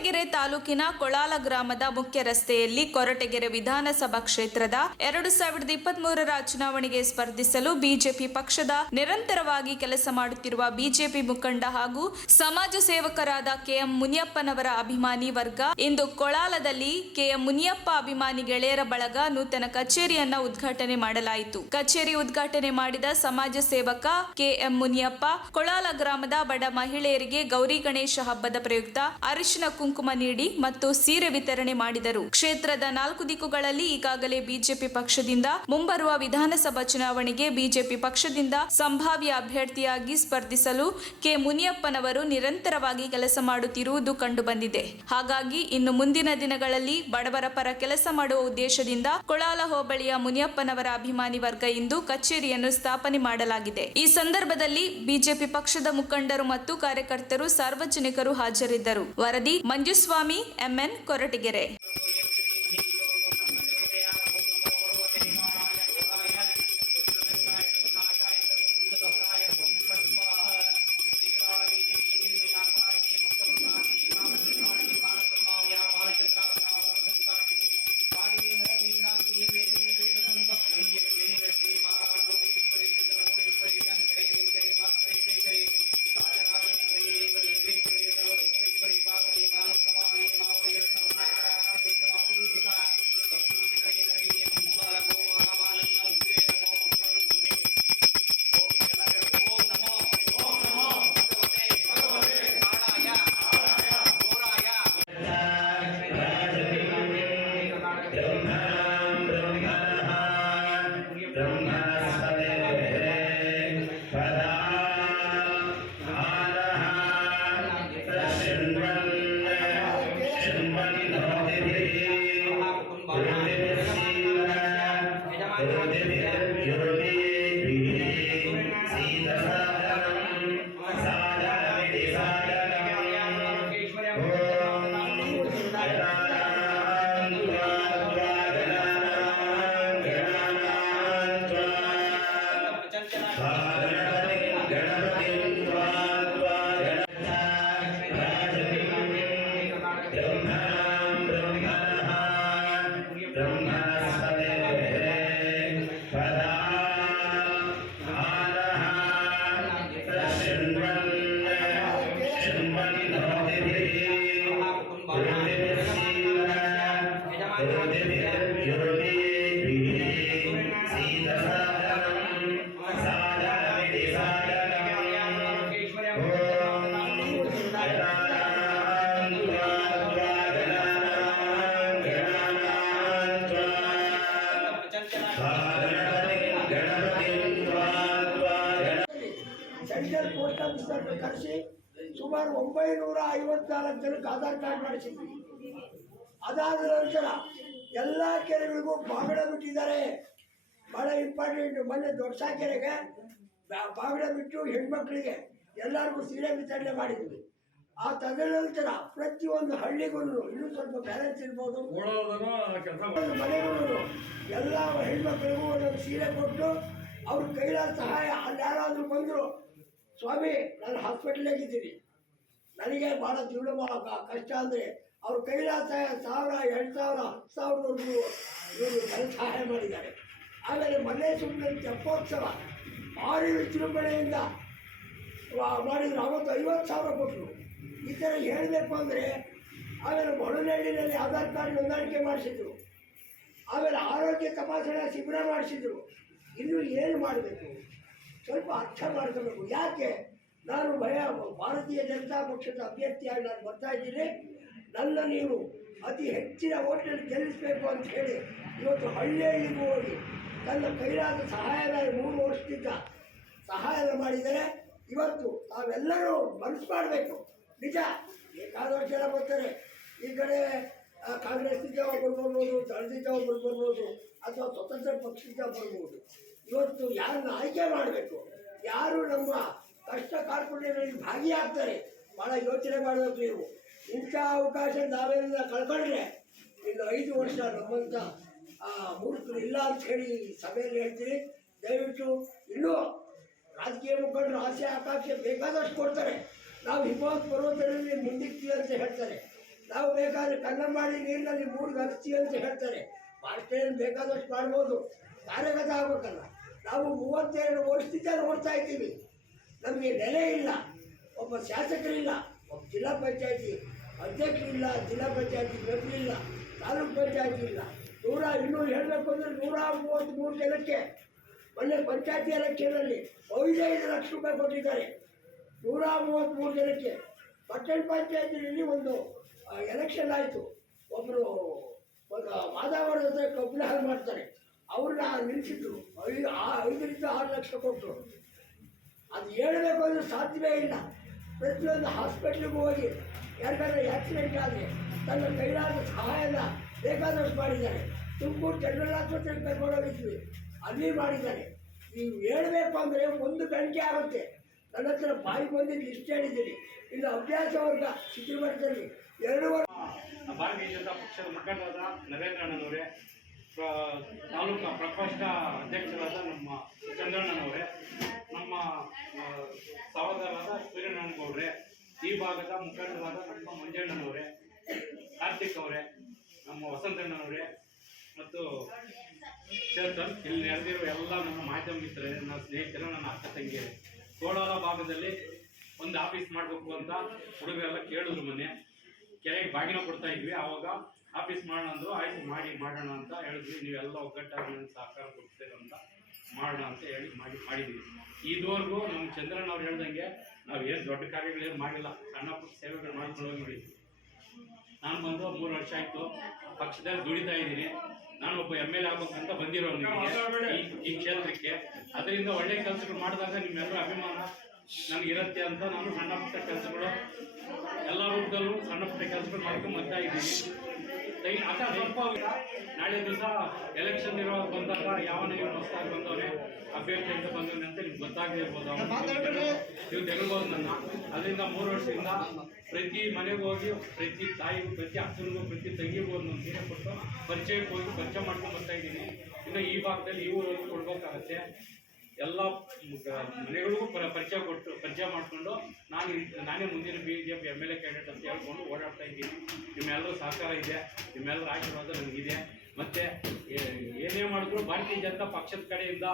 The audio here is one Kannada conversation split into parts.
ಕೊರಟಗೆರೆ ತಾಲೂಕಿನ ಕೊಳಾಲ ಗ್ರಾಮದ ಮುಖ್ಯ ರಸ್ತೆಯಲ್ಲಿ ಕೊರಟಗೆರೆ ವಿಧಾನಸಭಾ ಕ್ಷೇತ್ರದ 2023ರ ಚುನಾವಣೆಗೆ ಸ್ಪರ್ಧಿಸಲು ಬಿಜೆಪಿ ಪಕ್ಷದ ನಿರಂತರವಾಗಿ ಕೆಲಸ ಮಾಡುತ್ತಿರುವ ಬಿಜೆಪಿ ಮುಖಂಡ ಹಾಗೂ ಸಮಾಜ ಸೇವಕರಾದ ಕೆಎಂ ಮುನಿಯಪ್ಪನವರ ಅಭಿಮಾನಿ ವರ್ಗ ಇಂದು ಕೊಳಾಲದಲ್ಲಿ ಕೆಎಂ ಮುನಿಯಪ್ಪ ಅಭಿಮಾನಿ ಗೆಳೆಯರ ಬಳಗ ನೂತನ ಕಚೇರಿಯನ್ನ ಉದ್ಘಾಟನೆ ಮಾಡಲಾಯಿತು. ಕಚೇರಿ ಉದ್ಘಾಟನೆ ಮಾಡಿದ ಸಮಾಜ ಸೇವಕ ಕೆಎಂ ಮುನಿಯಪ್ಪ ಕೊಳಾಲ ಗ್ರಾಮದ ಬಡ ಮಹಿಳೆಯರಿಗೆ ಗೌರಿ ಗಣೇಶ ಹಬ್ಬದ ಪ್ರಯುಕ್ತ ಅರಿಶಿನ ಕುಂಕುಮ ನೀಡಿ ಮತ್ತು ಸೀರೆ ವಿತರಣೆ ಮಾಡಿದರು. ಕ್ಷೇತ್ರದ 4 ದಿಕ್ಕುಗಳಲ್ಲಿ ಈಗಾಗಲೇ ಬಿಜೆಪಿ ಪಕ್ಷದಿಂದ ಮುಂಬರುವ ವಿಧಾನಸಭಾ ಚುನಾವಣೆಗೆ ಬಿಜೆಪಿ ಪಕ್ಷದಿಂದ ಸಂಭಾವ್ಯ ಅಭ್ಯರ್ಥಿಯಾಗಿ ಸ್ಪರ್ಧಿಸಲು ಕೆ ಮುನಿಯಪ್ಪನವರು ನಿರಂತರವಾಗಿ ಕೆಲಸ ಮಾಡುತ್ತಿರುವುದು ಕಂಡುಬಂದಿದೆ. ಹಾಗಾಗಿ ಇನ್ನು ಮುಂದಿನ ದಿನಗಳಲ್ಲಿ ಬಡವರ ಪರ ಕೆಲಸ ಮಾಡುವ ಉದ್ದೇಶದಿಂದ ಕೊಳಾಲ ಹೋಬಳಿಯ ಮುನಿಯಪ್ಪನವರ ಅಭಿಮಾನಿ ವರ್ಗ ಇಂದು ಕಚೇರಿಯನ್ನು ಸ್ಥಾಪನೆ ಮಾಡಲಾಗಿದೆ. ಈ ಸಂದರ್ಭದಲ್ಲಿ ಬಿಜೆಪಿ ಪಕ್ಷದ ಮುಖಂಡರು ಮತ್ತು ಕಾರ್ಯಕರ್ತರು ಸಾರ್ವಜನಿಕರು ಹಾಜರಿದ್ದರು. ವರದಿ Manjuswamy, MN, Koratagere. Central post office ಕರೆಸಿ ಸುಮಾರು 954 ಜನಕ್ಕೆ ಆಧಾರ್ ಕಾರ್ಡ್ ಮಾಡಿಸಿದ್ವಿ. ಅದಾದ ನಂತರ ಎಲ್ಲ ಕೆರೆಗಳಿಗೂ ಬಾಗಡ ಬಿಟ್ಟಿದ್ದಾರೆ. ಭಾಳ ಇಂಪಾರ್ಟೆಂಟ್. ಮೊನ್ನೆ ದೊಡ್ಡ ಕೆರೆಗೆ ಬಾಗಡ ಬಿಟ್ಟು ಹೆಣ್ಮಕ್ಳಿಗೆ ಎಲ್ಲರಿಗೂ ಸೀರೆ ವಿತರಣೆ ಮಾಡಿದ್ವಿ. ಆ ತದನಂತರ ಪ್ರತಿಯೊಂದು ಹಳ್ಳಿಗೂ ಇನ್ನೂ ಸ್ವಲ್ಪ ಬ್ಯಾಲೆನ್ಸ್ ಇರ್ಬೋದು, ಮನೆಗಳು ಎಲ್ಲ ಹೆಣ್ಮಕ್ಳಿಗೂ ಒಂದೊಂದು ಸೀರೆ ಕೊಟ್ಟು ಅವ್ರ ಕೈಲಾದ ಸಹಾಯ. ಅಲ್ಲಿ ಯಾರಾದರೂ ಬಂದರು, ಸ್ವಾಮಿ ನಾನು ಹಾಸ್ಪಿಟ್ಲಾಗಿದ್ದೀನಿ, ನನಗೆ ಭಾಳ ಜೀವನ ಕಷ್ಟ ಅಂದರೆ ಅವ್ರ ಕೈಲಾದ 1000, 2000, 10,000 ಇವರು ಸಹಾಯ ಮಾಡಿದ್ದಾರೆ. ಆಮೇಲೆ ಮನೆ ಸುಮ್ಮನೆ ತೆಪ್ಪೋತ್ಸವ ಭಾರಿ ವಿಜೃಂಭಣೆಯಿಂದ ಮಾಡಿದ್ರು. ಅವತ್ತು 50,000 ಕೊಟ್ಟರು. ಈ ಥರ ಹೇಳಬೇಕು ಅಂದರೆ ಆಮೇಲೆ ಮೊಳನಹಳ್ಳಿನಲ್ಲಿ ಆಧಾರ್ ಕಾರ್ಡ್ ಹೊಂದಾಣಿಕೆ ಮಾಡಿಸಿದ್ರು. ಆಮೇಲೆ ಆರೋಗ್ಯ ತಪಾಸಣೆ ಶಿಬಿರ ಮಾಡಿಸಿದ್ರು. ಇನ್ನು ಏನು ಮಾಡಬೇಕು ಸ್ವಲ್ಪ ಅರ್ಥ ಮಾಡ್ಕೋಬೇಕು. ಯಾಕೆ ನಾನು ಭಾರತೀಯ ಜನತಾ ಪಕ್ಷದ ಅಭ್ಯರ್ಥಿಯಾಗಿ ನಾನು ಬರ್ತಾ ಇದ್ದೀನಿ, ನನ್ನ ನೀವು ಅತಿ ಹೆಚ್ಚಿನ ಓಟಲ್ಲಿ ಗೆಲ್ಲಿಸಬೇಕು ಅಂತ ಹೇಳಿ ಇವತ್ತು ಹಳ್ಳಿಗೂ ಹೋಗಿ ನನ್ನ ಕೈಲಾದ ಸಹಾಯದ 3 ವರ್ಷದಿಂದ ಸಹಾಯ ಮಾಡಿದರೆ ಇವತ್ತು ತಾವೆಲ್ಲರೂ ಮನಸ್ಸು ಮಾಡಬೇಕು. ನಿಜ, ಬೇಕಾದಷ್ಟು ಜನ ಬರ್ತಾರೆ. ಈ ಕಡೆ ಕಾಂಗ್ರೆಸ್ನಿಂದ ಒಬ್ಬರು ಬರ್ಬೋದು, ದಳದಿಂದ ಒಬ್ಬರು ಬರ್ಬೋದು, ಅಥವಾ ಸ್ವತಂತ್ರ ಪಕ್ಷದಿಂದ ಬರ್ಬೋದು. ಇವತ್ತು ಯಾರನ್ನ ಆಯ್ಕೆ ಮಾಡಬೇಕು, ಯಾರು ನಮ್ಮ ಕಷ್ಟ ಕಾರ್ಪಣ್ಯಗಳಲ್ಲಿ ಭಾಗಿಯಾಗ್ತಾರೆ, ಭಾಳ ಯೋಚನೆ ಮಾಡಬೇಕು. ನೀವು ಇಂಥ ಅವಕಾಶ ನಾವೆಲ್ಲ ಕಳ್ಕೊಂಡ್ರೆ ಇನ್ನು 5 ವರ್ಷ ನಮ್ಮಂಥ ಮೂರ್ಖರು ಇಲ್ಲ ಅಂತ ಹೇಳಿ ಸಭೆಯಲ್ಲಿ ಹೇಳ್ತೀನಿ. ದಯವಿಟ್ಟು ಇನ್ನೂ ರಾಜಕೀಯ ಮುಖಂಡರು ಆಸೆ ಆಕಾಂಕ್ಷೆ ಬೇಕಾದಷ್ಟು ಕೊಡ್ತಾರೆ. ನಾವು ಹಿಮವತ್ ಪರ್ವತದಲ್ಲಿ ಮುಂದಿಕ್ತೀವಿ ಅಂತ ಹೇಳ್ತಾರೆ. ನಾವು ಬೇಕಾದ್ರೆ ಕನ್ನಂಬಾಡಿ ನೀರಿನಲ್ಲಿ 3 ಗರ್ತಿ ಅಂತ ಹೇಳ್ತಾರೆ. ಭಾಷೆಯನ್ನು ಬೇಕಾದಷ್ಟು ಮಾಡ್ಬೋದು, ಕಾರ್ಯಗತ ಆಗ್ಬೇಕಲ್ಲ. ನಾವು 32 ವರ್ಷದಿಂದ ನೋಡ್ತಾ ಇದ್ದೀವಿ. ನಮಗೆ ನೆಲೆ ಇಲ್ಲ, ಒಬ್ಬ ಶಾಸಕರಿಲ್ಲ, ಒಬ್ಬ ಜಿಲ್ಲಾ ಪಂಚಾಯತಿ ಅಧ್ಯಕ್ಷರಿಲ್ಲ, ಜಿಲ್ಲಾ ಪಂಚಾಯತಿ ಮೆಂಬರಿಲ್ಲ, ತಾಲೂಕು ಪಂಚಾಯತಿ ಇಲ್ಲ. ಇನ್ನೂ ಹೇಳಬೇಕು ಅಂದರೆ 133 ಜನಕ್ಕೆ ಮೊನ್ನೆ ಪಂಚಾಯತಿ ಎಲೆಕ್ಷನ್ನಲ್ಲಿ 5 ಲಕ್ಷ ರೂಪಾಯಿ ಕೊಟ್ಟಿದ್ದಾರೆ. 133 ಜನಕ್ಕೆ. ಪಟ್ಟಣ ಪಂಚಾಯತಿನಲ್ಲಿ ಒಂದು ಎಲೆಕ್ಷನ್ ಆಯಿತು. ಒಬ್ಬರು ಮಾದಾವರದ ಹತ್ರ ಕಬ್ಬಿಣ ಹಾಳು ಮಾಡ್ತಾರೆ, ಅವ್ರನ್ನ ನಿಲ್ಲಿಸಿದ್ರು. 5ರಿಂದ 6 ಲಕ್ಷ ಕೊಟ್ಟರು. ಅದು ಹೇಳಬೇಕು ಅಂದರೆ ಸಾಧ್ಯವೇ ಇಲ್ಲ. ಪ್ರತಿಯೊಂದು ಹಾಸ್ಪಿಟ್ಲಿಗೆ ಹೋಗಿ ಯಾರಿಗಾದ್ರೂ ಆಕ್ಸಿಡೆಂಟ್ ಆದರೆ ತನ್ನ ಕೈಲಾದ ಸಹಾಯನ ಬೇಕಾದಷ್ಟು ಮಾಡಿದ್ದಾರೆ. ತುಮಕೂರು ಜನರಲ್ ಆಸ್ಪತ್ರೆಗೆ ಕರ್ಕೊಂಡೋಗಿದ್ವಿ, ಅಲ್ಲಿ ಮಾಡಿದ್ದಾರೆ. ನೀವು ಹೇಳಬೇಕು ಅಂದರೆ 1 ಗಂಟೆ ಆಗುತ್ತೆ. ನನ್ನ ಹತ್ರ ಬಾಯಿ ಬಂದಿದ್ದು ಲಿಸ್ಟ್ ಹೇಳಿದ್ದೀನಿ. ಇನ್ನು ಅಭ್ಯಾಸ ವರ್ಗ ಚಿತ್ರಮಟ್ಟದಲ್ಲಿ 2 ವರ್ಷ. ಭಾರತೀಯ ಜನತಾ ಪಕ್ಷದ ಮುಖಂಡರಾದ ನರೇಂದ್ರ ಅಣ್ಣನವರೇ, ತಾಲೂಕು ಪ್ರಕೋಷ್ಠ ಅಧ್ಯಕ್ಷರಾದ ನಮ್ಮ ಚಂದ್ರಣ್ಣನವರೇ, ನಮ್ಮ ಸಹೋದರರಾದ ಸೂರ್ಯನಾರಾಯಣಗೌಡ್ರೆ, ಈ ಭಾಗದ ಮುಖಂಡರಾದ ನಮ್ಮ ಮಂಜಣ್ಣನವರೇ, ಕಾರ್ತಿಕ್ ಅವರೇ, ನಮ್ಮ ವಸಂತಣ್ಣನವರೇ ಮತ್ತು ಚೇತನ್, ಇಲ್ಲಿ ನೆರೆದಿರುವ ಎಲ್ಲ ನನ್ನ ಮಾಧ್ಯಮ ಮಿತ್ರರೇ, ನನ್ನ ಸ್ನೇಹಿತರು, ನನ್ನ ಅಕ್ಕ ತಂಗಿಯರೇ, ಕೋಲಾರ ಭಾಗದಲ್ಲಿ ಒಂದು ಆಫೀಸ್ ಮಾಡಬೇಕು ಅಂತ ಹುಡುಗರೆಲ್ಲ ಕೇಳಿದ್ರು. ಮೊನ್ನೆ ಕೆರೆಗೆ ಬಾಗಿನ ಕೊಡ್ತಾ ಇದ್ವಿ, ಆವಾಗ ಆಫೀಸ್ ಮಾಡೋಣ ಅಂದರು. ಆಯ್ತು ಮಾಡೋಣ ಅಂತ ಹೇಳಿದ್ವಿ. ನೀವೆಲ್ಲ ಒಗ್ಗಟ್ಟಾಗಿ ನನ್ನ ಸಹಕಾರ ಕೊಡ್ತೀರ ಅಂತ ಮಾಡೋಣ ಅಂತ ಹೇಳಿ ಮಾಡಿದ್ವಿ. ಇದುವರೆಗೂ ನಮ್ಮ ಚಂದ್ರನ್ ಅವ್ರು ಹೇಳ್ದಂಗೆ ನಾವು ಏನು ದೊಡ್ಡ ಕಾರ್ಯಗಳೇನು ಮಾಡಿಲ್ಲ, ಸಣ್ಣ ಪುಟ್ಟ ಸೇವೆಗಳು ಮಾಡ್ಕೊಂಡು ಹೋಗಿ ಮಾಡಿದ್ವಿ. ನಾನು ಬಂದು 3 ವರ್ಷ ಆಯಿತು, ಪಕ್ಷದಲ್ಲಿ ದುಡಿತಾ ಇದ್ದೀನಿ. ನಾನು ಒಬ್ಬ MLA ಆಗ್ಬೇಕಂತ ಬಂದಿರೋನಿಗೆ ಈ ಕ್ಷೇತ್ರಕ್ಕೆ. ಅದರಿಂದ ಒಳ್ಳೆ ಕೆಲಸಗಳು ಮಾಡಿದಾಗ ನಿಮ್ಮೆಲ್ಲರ ಅಭಿಮಾನ ನನಗಿರುತ್ತೆ ಅಂತ ನಾನು ಸಣ್ಣ ಪುಟ್ಟ ಕೆಲಸಗಳು ಎಲ್ಲ ರೂಪದಲ್ಲೂ ಸಣ್ಣ ಪುಟ್ಟ ಕೆಲಸಗಳು ಮಾಡ್ಕೊಂಡು ಬರ್ತಾ ಇದ್ದೀನಿ. ಅದ ಸ್ವಲ್ಪ ನಾಳೆ ದಿವಸ ಎಲೆಕ್ಷನ್ ಇರುವಾಗ ಬಂದಾಗ ಯಾವನ ಹೊಸದಾಗಿ ಬಂದವನೇ ಅಭ್ಯರ್ಥಿ ಅಂತ ಬಂದವನೇ ಅಂತ ನಿಮ್ಗೆ ಗೊತ್ತಾಗಿರ್ಬೋದು, ನೀವು ತೆಗಳ್ಬೋದು ನನ್ನ. ಅದರಿಂದ 3 ವರ್ಷದಿಂದ ಪ್ರತಿ ಮನೆಗೆ ಹೋಗಿ ಪ್ರತಿ ತಾಯಿಗೂ, ಪ್ರತಿ ಅಕ್ಕನಿಗೂ, ಪ್ರತಿ ತಂಗಿಗೂ ಒಂದೊಂದು ಸೀರೆ ಕೊಟ್ಟು ಪರಿಚಯಕ್ಕೆ ಹೋಗಿ ಪರಿಚಯ ಮಾಡ್ಕೊಂಡು ಬರ್ತಾ ಇದ್ದೀನಿ. ಇನ್ನು ಈ ಭಾಗದಲ್ಲಿ ಈ ಊರಲ್ಲಿ ಕೊಡ್ಬೇಕಾಗತ್ತೆ. ಎಲ್ಲ ಮನೆಗಳಿಗೂ ಪರಿಚಯ ಮಾಡಿಕೊಂಡು ನಾನೇ ಮುಂದಿನ BJP MLA ಕ್ಯಾಂಡಿಡೇಟ್ ಅಂತ ಹೇಳ್ಕೊಂಡು ಓಡಾಡ್ತಾ ಇದ್ದೀನಿ. ನಿಮ್ಮೆಲ್ಲರೂ ಸಹಕಾರ ಇದೆ, ನಿಮ್ಮೆಲ್ಲರ ಆಶೀರ್ವಾದ ನನಗಿದೆ. ಮತ್ತು ಏನೇ ಮಾಡಿದ್ರು ಭಾರತೀಯ ಜನತಾ ಪಕ್ಷದ ಕಡೆಯಿಂದ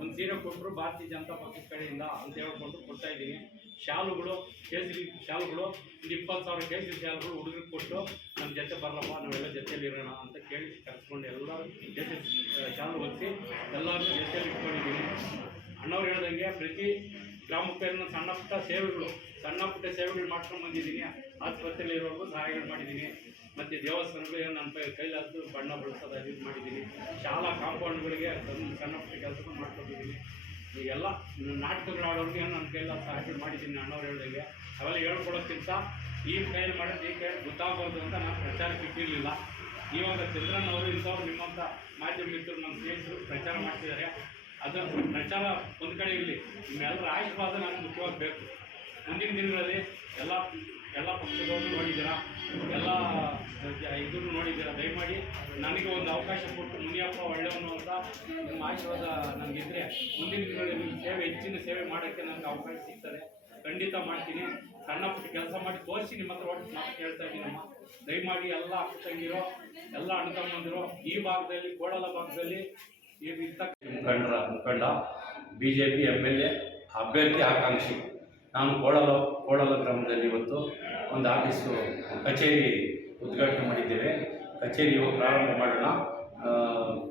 ಒಂದು ಸೀರೆ ಕೊಟ್ಟರು ಭಾರತೀಯ ಜನತಾ ಪಕ್ಷದ ಕಡೆಯಿಂದ ಅಂತ ಹೇಳ್ಕೊಂಡು ಕೊಡ್ತಾ ಇದ್ದೀನಿ. ಶಾಲುಗಳು, ಕೇಸರಿ ಶಾಲುಗಳು, ಒಂದು 20,000 ಕೇಸರಿ ಶಾಲುಗಳು ಹುಡುಗರಿಗೆ ಕೊಟ್ಟು ನಮ್ಮ ಜೊತೆ ಬರಲಪ್ಪ, ನಾವೆಲ್ಲ ಜೊತೆಯಲ್ಲಿ ಇರೋಣ ಅಂತ ಕೇಳಿ ಕರೆಸ್ಕೊಂಡು ಎಲ್ಲರೂ ಜೊತೆ ಶಾಲು ಹೊಲಿಸಿ ಎಲ್ಲರೂ ಜೊತೆಯಲ್ಲಿ ಇಟ್ಕೊಂಡಿದ್ದೀನಿ. ಅಣ್ಣವ್ರು ಹೇಳ್ದಂಗೆ ಪ್ರತಿ ಗ್ರಾಮಕ್ಕೆ ಸಣ್ಣ ಪುಟ್ಟ ಸೇವೆಗಳು ಮಾಡ್ಕೊಂಡು ಬಂದಿದ್ದೀನಿ. ಆಸ್ಪತ್ರೆಯಲ್ಲಿ ಇರೋರ್ಗೂ ಸಹಾಯಗಳು ಮಾಡಿದ್ದೀನಿ. ಮತ್ತು ದೇವಸ್ಥಾನಗಳು ನನ್ನ ಕೈಲಾದ್ದು ಬಣ್ಣ ಬಳಸೋದು ಅದು ಮಾಡಿದ್ದೀನಿ. ಶಾಲಾ ಕಾಂಪೌಂಡ್ಗಳಿಗೆ ಸಣ್ಣ ಪುಟ್ಟ ಕೆಲಸಗಳು ಮಾಡ್ಕೊಂಡಿದ್ದೀನಿ. ಈಗೆಲ್ಲ ನಾಟಕಗಳು ಆಡೋರಿಗೆ ನನ್ನ ಕೈಲಾದ ಸಹಾಯ ಮಾಡಿದ್ದೀನಿ. ಅಣ್ಣವ್ರು ಹೇಳ್ದಂಗೆ ಅವೆಲ್ಲ ಹೇಳ್ಕೊಡೋಕ್ಕಿಂತ ಈ ಕೈಯಲ್ಲಿ ಮಾಡೋದು ಈ ಕೈಯಲ್ಲಿ ಗೊತ್ತಾಗ್ಬಾರ್ದು ಅಂತ ನಾನು ಪ್ರಚಾರಕ್ಕೆ ಇಟ್ಟಿರಲಿಲ್ಲ. ಇವಾಗ ಚಂದ್ರಣ್ಣವರು ಇಂಥವ್ರು ನಿಮ್ಮಂಥ ಮಾಧ್ಯಮ ಮಿತ್ರರು, ನಮ್ಮ ಸ್ನೇಹಿತರು ಪ್ರಚಾರ ಮಾಡ್ತಿದ್ದಾರೆ. ಅದು ಪ್ರಚಾರ ಒಂದು ಕಡೆ ಇರಲಿ, ನಿಮ್ಮೆಲ್ಲರ ಆಶೀರ್ವಾದ ನನಗೆ ಮುಖ್ಯವಾಗಿ ಬೇಕು. ಮುಂದಿನ ದಿನಗಳಲ್ಲಿ ಎಲ್ಲ ಪಕ್ಷದವರು ನೋಡಿದ್ದೀರಾ, ಎಲ್ಲ ಇದನ್ನು ನೋಡಿದ್ದೀರಾ. ದಯಮಾಡಿ ನನಗೆ ಒಂದು ಅವಕಾಶ ಕೊಟ್ಟು ಮುನಿಯಪ್ಪ ಒಳ್ಳೆಯವನು ಅಂತ ನಿಮ್ಮ ಆಶೀರ್ವಾದ ನನಗಿದ್ರೆ ಮುಂದಿನ ದಿನಗಳಲ್ಲಿ ನಿಮ್ಮ ಹೆಚ್ಚಿನ ಸೇವೆ ಮಾಡೋಕ್ಕೆ ನನಗೆ ಅವಕಾಶ ಸಿಗ್ತದೆ. ಖಂಡಿತ ಮಾಡ್ತೀನಿ. ಸಣ್ಣ ಪುಟ್ಟ ಕೆಲಸ ಮಾಡಿ ತೋರಿಸಿ ನಿಮ್ಮ ಹತ್ರ ಒಟ್ಟು ಮಾತು ಕೇಳ್ತಾ ಇದ್ದೀನಮ್ಮ. ದಯಮಾಡಿ ಎಲ್ಲ ಅಕ್ಕ ತಂಗಿರೋ, ಎಲ್ಲ ಅಣ್ಣ ತಮ್ಮಂದಿರೋ, ಈ ಭಾಗದಲ್ಲಿ ಕೋಡಲ ಭಾಗದಲ್ಲಿ ಮುಖಂಡ BJP MLA ಅಭ್ಯರ್ಥಿ ಆಕಾಂಕ್ಷಿ ನಾನು ಕೋಡಲ ಗ್ರಾಮದಲ್ಲಿ ಇವತ್ತು ಒಂದು ಆಫೀಸು ಕಚೇರಿ ಉದ್ಘಾಟನೆ ಮಾಡಿದ್ದೇವೆ. ಕಚೇರಿ ಇವಾಗ ಪ್ರಾರಂಭ ಮಾಡೋಣ.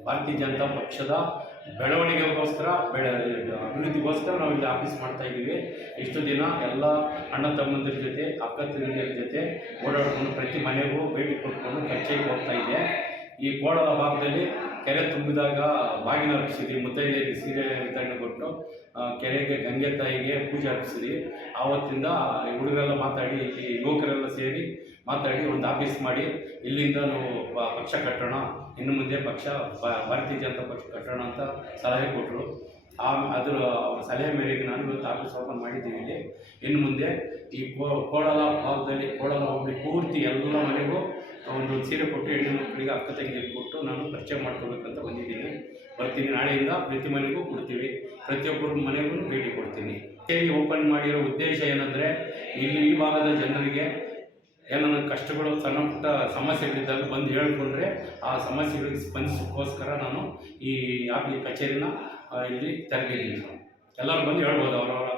ಭಾರತೀಯ ಜನತಾ ಪಕ್ಷದ ಬೆಳವಣಿಗೆಗೋಸ್ಕರ ಅಭಿವೃದ್ಧಿಗೋಸ್ಕರ ನಾವು ಇಲ್ಲಿ ಆಫೀಸ್ ಮಾಡ್ತಾ ಇದ್ದೀವಿ. ಇಷ್ಟು ದಿನ ಎಲ್ಲ ಅಣ್ಣ ತಮ್ಮಂದಿರ ಜೊತೆ, ಅಕ್ಕ ತಂಗಿಯರ ಜೊತೆ ಓಡಾಡಿಕೊಂಡು ಪ್ರತಿ ಮನೆಗೂ ಭೇಟಿ ಕೊಟ್ಕೊಂಡು ಕಚೇರಿಗೆ ಹೋಗ್ತಾ ಇದೆ. ಈ ಕೋಡಲ ಭಾಗದಲ್ಲಿ ಕೆರೆ ತುಂಬಿದಾಗ ಬಾಗಿನ ಅರ್ಪಿಸಿದ್ವಿ, ಮುತ್ತೈದೆಯರಿಗೆ ಸೀರೆ ವಿತರಣೆ ಕೊಟ್ಟು ಕೆರೆಗೆ ಗಂಗೆ ತಾಯಿಗೆ ಪೂಜೆ ಅರ್ಪಿಸಿದ್ವಿ. ಆವತ್ತಿಂದ ಹುಡುಗರೆಲ್ಲ ಮಾತಾಡಿ, ಇಲ್ಲಿ ಯುವಕರೆಲ್ಲ ಸೇರಿ ಮಾತಾಡಿ ಒಂದು ಆಫೀಸ್ ಮಾಡಿ ಇಲ್ಲಿಂದ ನಾವು ಪಕ್ಷ ಕಟ್ಟೋಣ, ಇನ್ನು ಮುಂದೆ ಭಾರತೀಯ ಜನತಾ ಪಕ್ಷ ಕಟ್ಟೋಣ ಅಂತ ಸಲಹೆ ಕೊಟ್ಟರು. ಅದರ ಸಲಹೆ ಮೇರೆಗೆ ನಾನು ಇವತ್ತು ಆಫೀಸ್ ಓಪನ್ ಮಾಡಿದ್ದೀವಿ. ಇಲ್ಲಿ ಇನ್ನು ಮುಂದೆ ಈ ಕೋಡಲ ಭಾಗದಲ್ಲಿ, ಕೋಡಲ ಹೋಗಿ ಪೂರ್ತಿ ಎಲ್ಲ ಮನೆಗೂ ಒಂದು ಸೀರೆ ಕೊಟ್ಟು ಹೆಣ್ಣು ಮಕ್ಕಳಿಗೆ ಅಕ್ಕ ತಂಗಿಯರಿಗೆ ಕೊಟ್ಟು ನಾನು ಪರಿಚಯ ಮಾಡ್ಕೋಬೇಕಂತ ಬಂದಿದ್ದೀನಿ. ಬರ್ತೀನಿ, ನಾಳೆಯಿಂದ ಪ್ರತಿ ಮನೆಗೂ ಕೊಡ್ತೀವಿ, ಪ್ರತಿಯೊಬ್ಬರ ಮನೆಗೂ ಭೇಟಿ ಕೊಡ್ತೀನಿ. ಓಪನ್ ಮಾಡಿರೋ ಉದ್ದೇಶ ಏನಂದರೆ ಇಲ್ಲಿ ಈ ಭಾಗದ ಜನರಿಗೆ ಏನಾದ್ರು ಕಷ್ಟಗಳು ಸಣ್ಣ ಪುಟ್ಟ ಸಮಸ್ಯೆಗಳಿದ್ದಾಗ ಬಂದು ಹೇಳ್ಕೊಂಡ್ರೆ ಆ ಸಮಸ್ಯೆಗಳಿಗೆ ಸ್ಪಂದಿಸೋಕ್ಕೋಸ್ಕರ ನಾನು ಈ ಕಚೇರಿನ ಇಲ್ಲಿ ತೆರೆದಿದ್ದೀನಿ. ಎಲ್ಲರೂ ಬಂದು ಹೇಳ್ಬೋದು, ಅವರವರ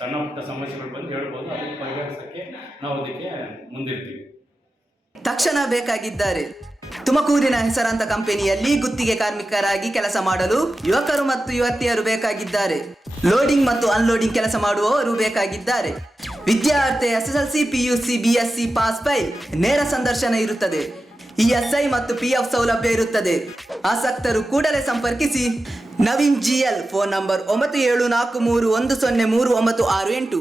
ಸಣ್ಣ ಪುಟ್ಟ ಸಮಸ್ಯೆಗಳು ಬಂದು ಹೇಳ್ಬೋದು, ಅದಕ್ಕೆ ಪರಿಹರಿಸೋಕ್ಕೆ ನಾವು ಅದಕ್ಕೆ ಮುಂದಿರ್ತೀವಿ. ತಕ್ಷಣ ಬೇಕಾಗಿದ್ದಾರೆ. ತುಮಕೂರಿನ ಹೆಸರಾಂತ ಕಂಪನಿಯಲ್ಲಿ ಗುತ್ತಿಗೆ ಕಾರ್ಮಿಕರಾಗಿ ಕೆಲಸ ಮಾಡಲು ಯುವಕರು ಮತ್ತು ಯುವತಿಯರು ಬೇಕಾಗಿದ್ದಾರೆ. ಲೋಡಿಂಗ್ ಮತ್ತು ಅನ್ಲೋಡಿಂಗ್ ಕೆಲಸ ಮಾಡುವವರು ಬೇಕಾಗಿದ್ದಾರೆ. ವಿದ್ಯಾರ್ಥಿ SSLC, PUC, BSc pass file. ನೇರ ಸಂದರ್ಶನ ಇರುತ್ತದೆ. ESI ಮತ್ತು PF ಸೌಲಭ್ಯ ಇರುತ್ತದೆ. ಆಸಕ್ತರು ಕೂಡಲೇ ಸಂಪರ್ಕಿಸಿ. Naveen GL, phone number 9743103968.